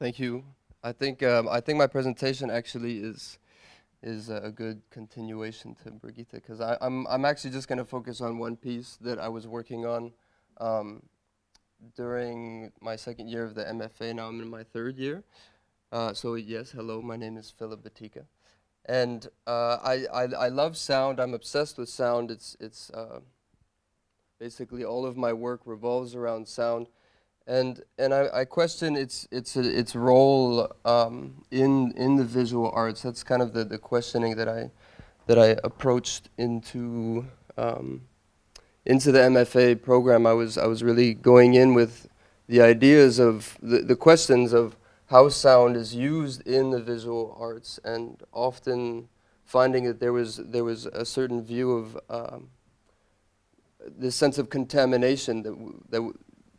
Thank you. I think my presentation actually is a good continuation to Brigitte because I'm actually just going to focus on one piece that I was working on um, during my second year of the MFA. Now I'm in my third year. So yes, hello, my name is Philippe Battikha, and I love sound. I'm obsessed with sound. It's basically all of my work revolves around sound. And I question its role in the visual arts. That's kind of the questioning that I approached um, into the MFA program. I was really going in with the ideas of the questions of how sound is used in the visual arts, and often finding that there was a certain view of this sense of contamination that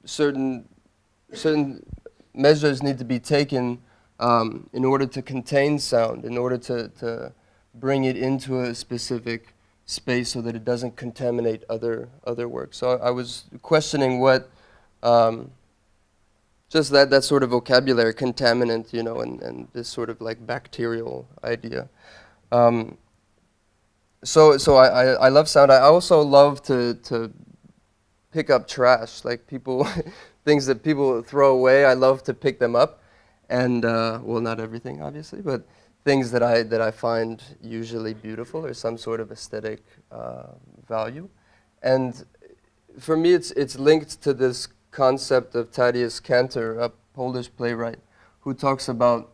certain measures need to be taken in order to contain sound, in order to bring it into a specific space so that it doesn't contaminate other work. So I was questioning what just that sort of vocabulary, contaminant, and this sort of like bacterial idea. Um, so I love sound. I also love to pick up trash, like people, things that people throw away. I love to pick them up, and well, not everything, obviously, but things that I find usually beautiful or some sort of aesthetic value. And for me, it's linked to this concept of Tadeusz Kantor, a Polish playwright, who talks about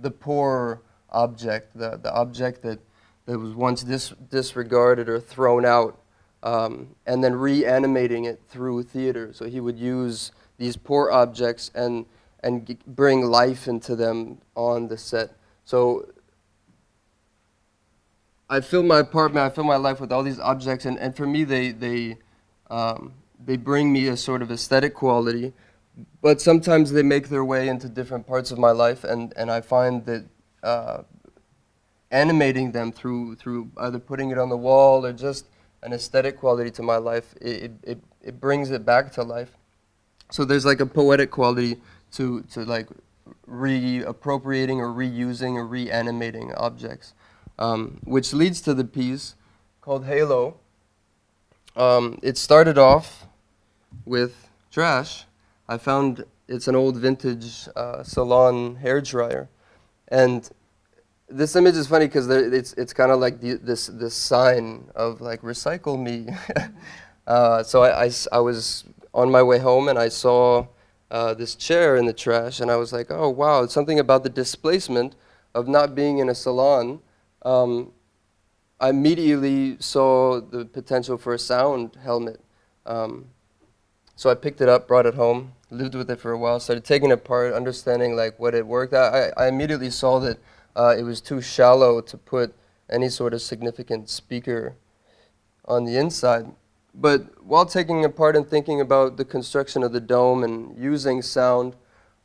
the poor object, the object that was once disregarded or thrown out, and then reanimating it through theater. So he would use these poor objects and bring life into them on the set. So I fill my apartment, I fill my life with all these objects, and for me, they bring me a sort of aesthetic quality, but sometimes they make their way into different parts of my life, and I find that animating them through either putting it on the wall or just an aesthetic quality to my life, it brings it back to life. So there's like a poetic quality to like reappropriating or reusing or reanimating objects, which leads to the piece called Halo. It started off with trash. I found it's an old vintage salon hair dryer, and this image is funny because it's kind of like this sign of like recycle me. So I was on my way home and I saw this chair in the trash, and I was like, oh wow, it's something about the displacement of not being in a salon. I immediately saw the potential for a sound helmet. So I picked it up, brought it home, lived with it for a while, started taking it apart, understanding like what it worked. I immediately saw that it was too shallow to put any sort of significant speaker on the inside. But while taking it apart and thinking about the construction of the dome and using sound,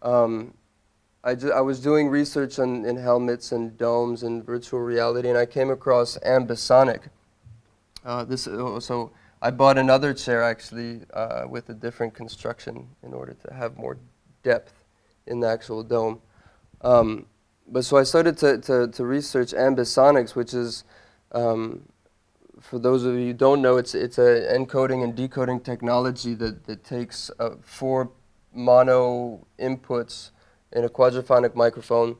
I was doing research in helmets and domes and virtual reality, and I came across ambisonic. So I bought another chair actually with a different construction in order to have more depth in the actual dome. But so I started to research ambisonics, which is, for those of you who don't know, it's a encoding and decoding technology that takes 4 mono inputs in a quadraphonic microphone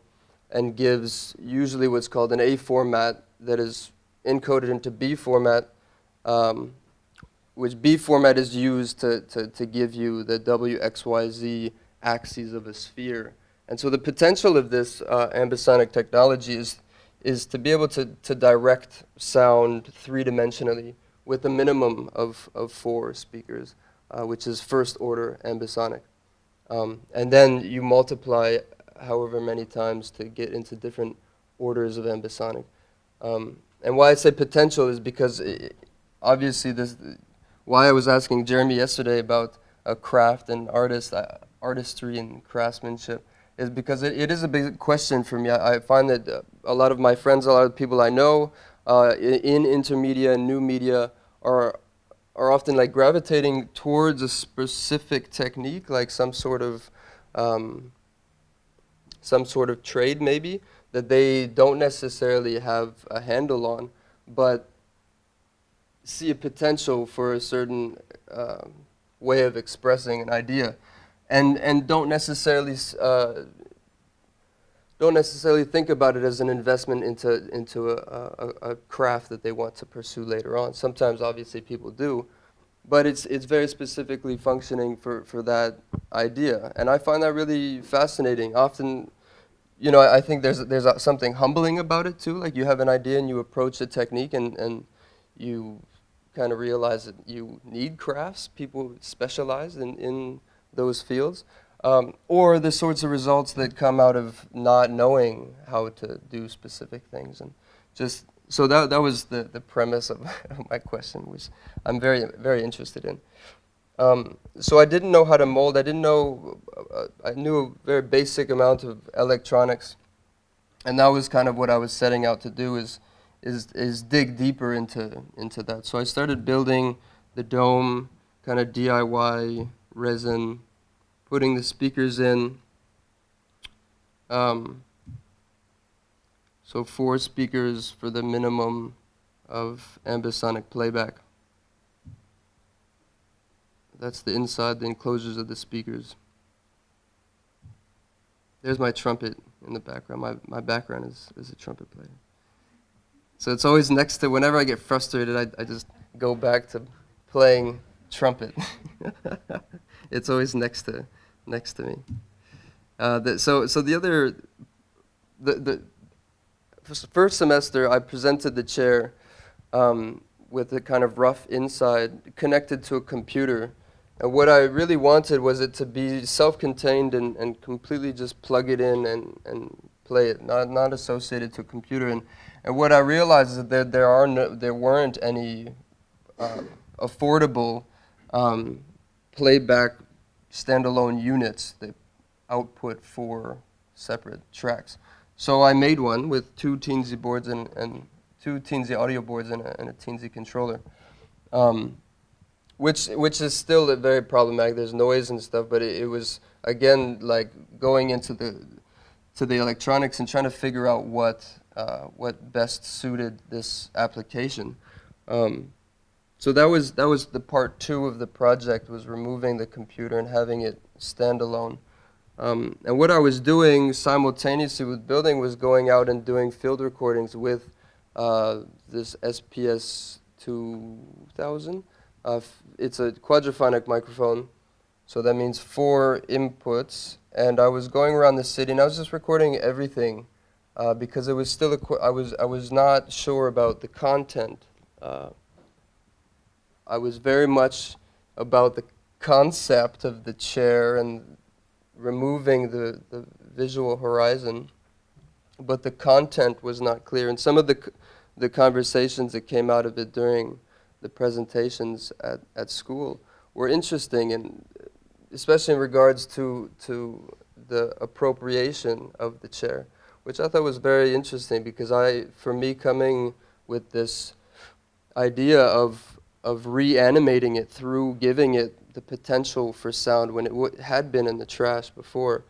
and gives usually what's called an A format that is encoded into B format, which B format is used to give you the W, X, Y, Z axes of a sphere. And so the potential of this ambisonic technology is to be able to direct sound three-dimensionally with a minimum of 4 speakers, which is first order ambisonic. And then you multiply however many times to get into different orders of ambisonic. And why I say potential is because obviously why I was asking Jeremy yesterday about craft and artistry and craftsmanship is because it is a big question for me. I find that a lot of my friends, a lot of people I know in intermedia and new media are often like gravitating towards a specific technique, like some sort of some sort of trade maybe that they don't necessarily have a handle on, but see a potential for a certain way of expressing an idea, and don't necessarily think about it as an investment into a craft that they want to pursue later on. Sometimes, obviously, people do, but it's very specifically functioning for that idea, and I find that really fascinating. Often, I think there's something humbling about it too. Like you have an idea and you approach a technique, and you kind of realize that you need crafts, people specialized in those fields. Or the sorts of results that come out of not knowing how to do specific things. And just so that was the premise of my question, which I'm very, very interested in. So I didn't know how to mold. I knew a very basic amount of electronics. And that was kind of what I was setting out to do is dig deeper into that. So I started building the dome, kind of DIY, resin, putting the speakers in. So 4 speakers for the minimum of ambisonic playback. That's the inside, the enclosures of the speakers. There's my trumpet in the background. My background is a trumpet player. So it's always next to, whenever I get frustrated, I just go back to playing trumpet. It's always next to me. The first semester, I presented the chair with a kind of rough inside connected to a computer. And what I really wanted was it to be self-contained and completely just plug it in and play it, not associated to a computer. And what I realized is that there weren't any affordable playback standalone units that output 4 separate tracks. So I made one with 2 Teensy boards and 2 Teensy audio boards and a Teensy controller, which is still very problematic. There's noise and stuff, but it was again like going into the electronics and trying to figure out what best suited this application. So that was the part 2 of the project, was removing the computer and having it standalone. And what I was doing simultaneously with building was going out and doing field recordings with this SPS 2000. It's a quadraphonic microphone, so that means 4 inputs. And I was going around the city, and I was just recording everything because it was still I was not sure about the content. I was very much about the concept of the chair and removing the visual horizon, but the content was not clear. And some of the conversations that came out of it during the presentations at school were interesting, and especially in regards to the appropriation of the chair, which I thought was very interesting, because for me, coming with this idea of reanimating it through giving it the potential for sound when it had been in the trash before,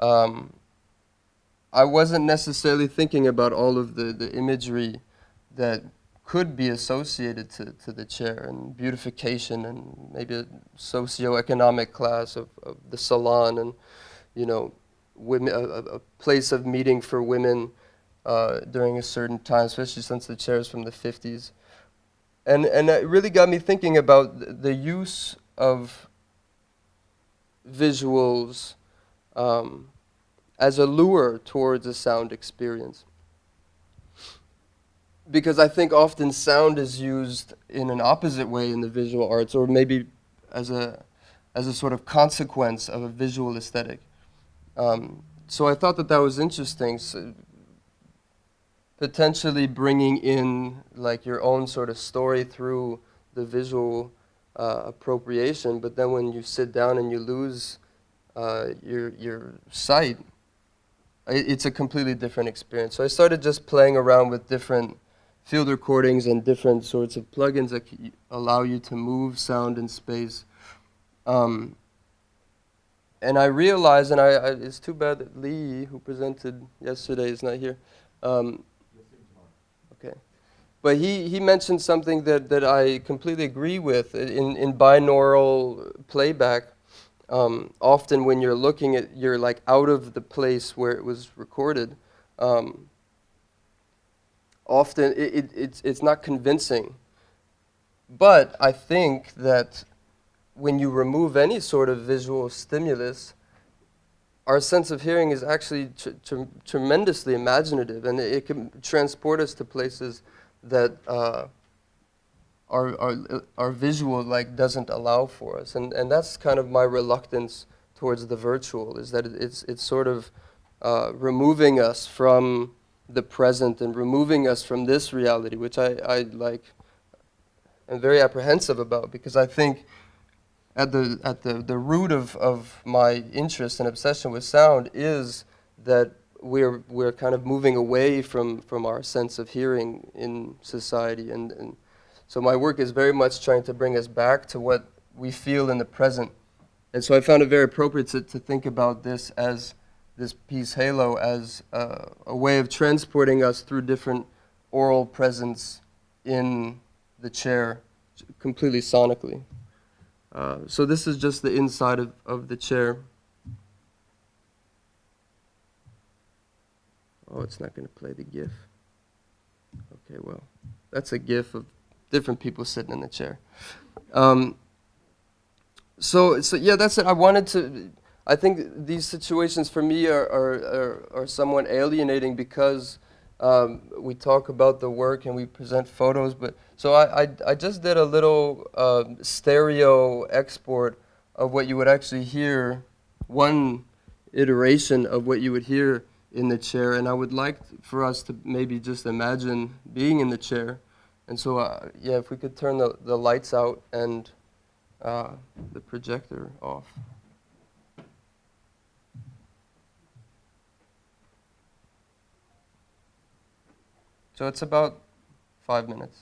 I wasn't necessarily thinking about all of the imagery that could be associated to the chair, and beautification, and maybe a socioeconomic class of the salon, and women, a place of meeting for women during a certain time, especially since the chair is from the 50s. And it really got me thinking about the use of visuals as a lure towards a sound experience. Because I think often sound is used in an opposite way in the visual arts, or maybe as a sort of consequence of a visual aesthetic. So I thought that was interesting. So potentially bringing in like your own sort of story through the visual appropriation, but then when you sit down and you lose your sight, it's a completely different experience. So I started just playing around with different field recordings and different sorts of plugins that allow you to move sound in space. And and I realized, and it's too bad that Lee, who presented yesterday, is not here. Okay. But he mentioned something that I completely agree with. In binaural playback, often when you're looking at, you're like out of the place where it was recorded. Often it's not convincing. But I think that when you remove any sort of visual stimulus, our sense of hearing is actually tremendously imaginative, and it can transport us to places that our visual like doesn't allow for us, and that's kind of my reluctance towards the virtual, is that it's sort of removing us from the present and removing us from this reality, which I like am very apprehensive about, because I think at the root of my interest and obsession with sound is that we're kind of moving away from our sense of hearing in society, and so my work is very much trying to bring us back to what we feel in the present. And so I found it very appropriate to think about this piece Halo as a way of transporting us through different oral presence in the chair, completely sonically. So this is just the inside of the chair. Oh, it's not going to play the GIF. Okay, well, that's a GIF of different people sitting in the chair. So yeah, that's it. I think these situations for me are somewhat alienating, because we talk about the work and we present photos, but so I just did a little stereo export of what you would actually hear, one iteration of what you would hear in the chair, and I would like for us to maybe just imagine being in the chair. And so yeah, if we could turn the lights out and the projector off. So it's about 5 minutes.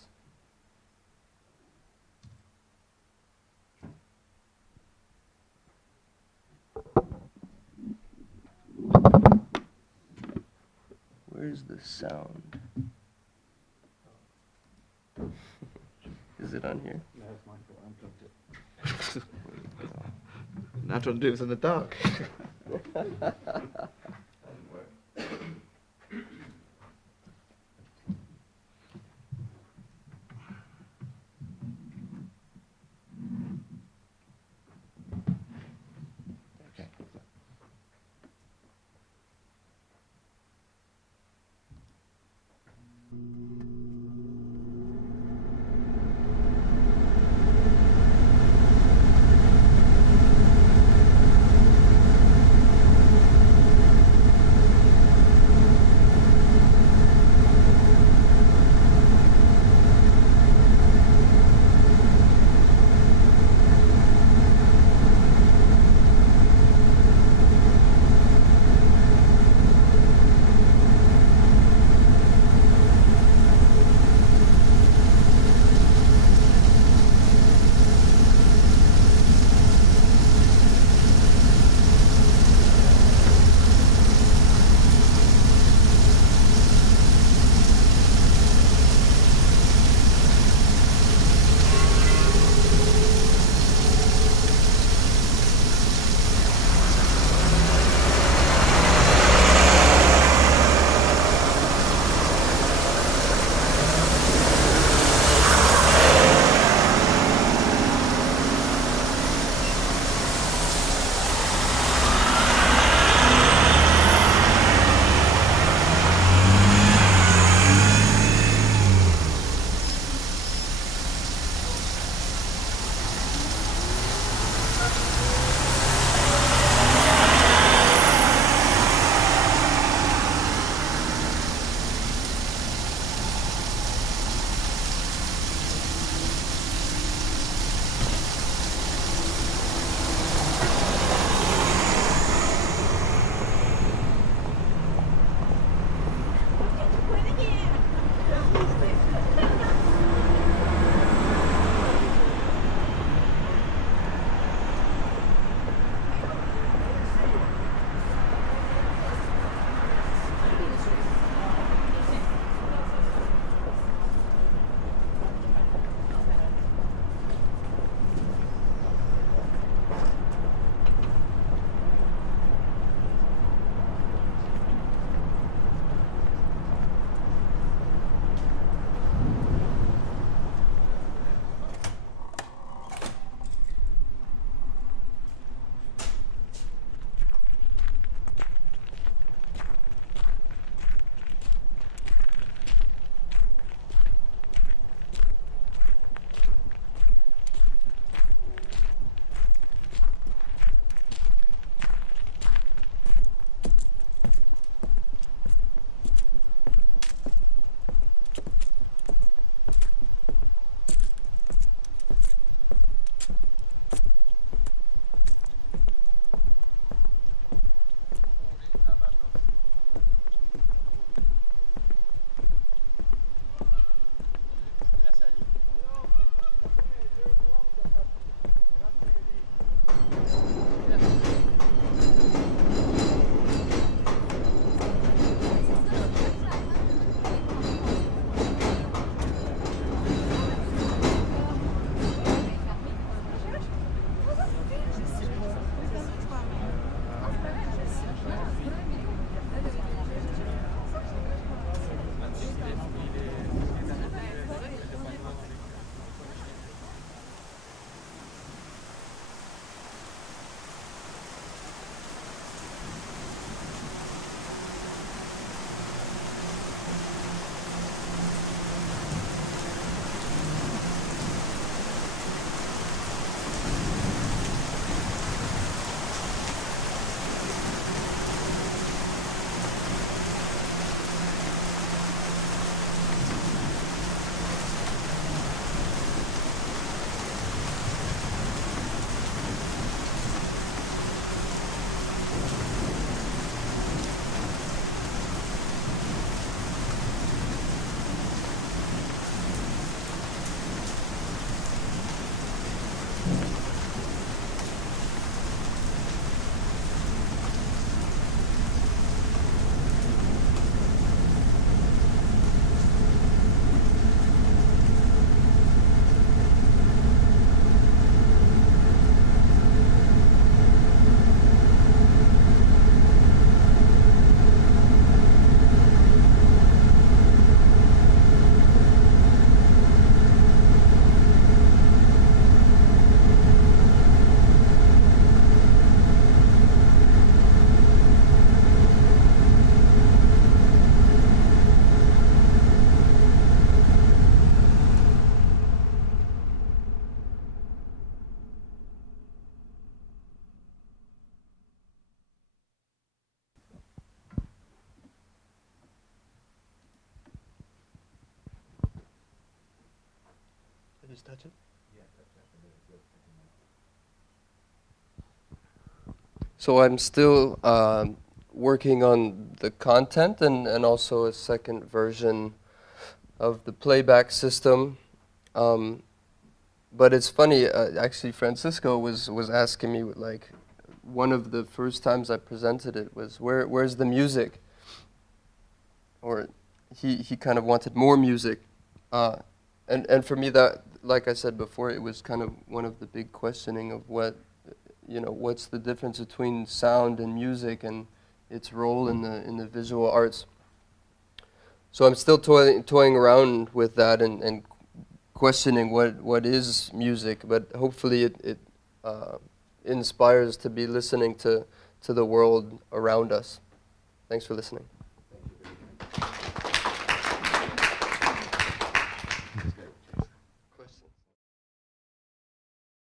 Where's the sound? Is it on here? No, it's mine. I unplugged it. Now trying to do this in the dark. just touch it? So I'm still working on the content and also a second version of the playback system. But it's funny, actually Francisco was asking me, like, one of the first times I presented it was, where's the music? Or he kind of wanted more music. And for me that, like I said before, it was kind of one of the big questioning of what's the difference between sound and music and its role in the visual arts. So I'm still toying around with that and questioning what is music, but hopefully it inspires to be listening to the world around us. Thanks for listening.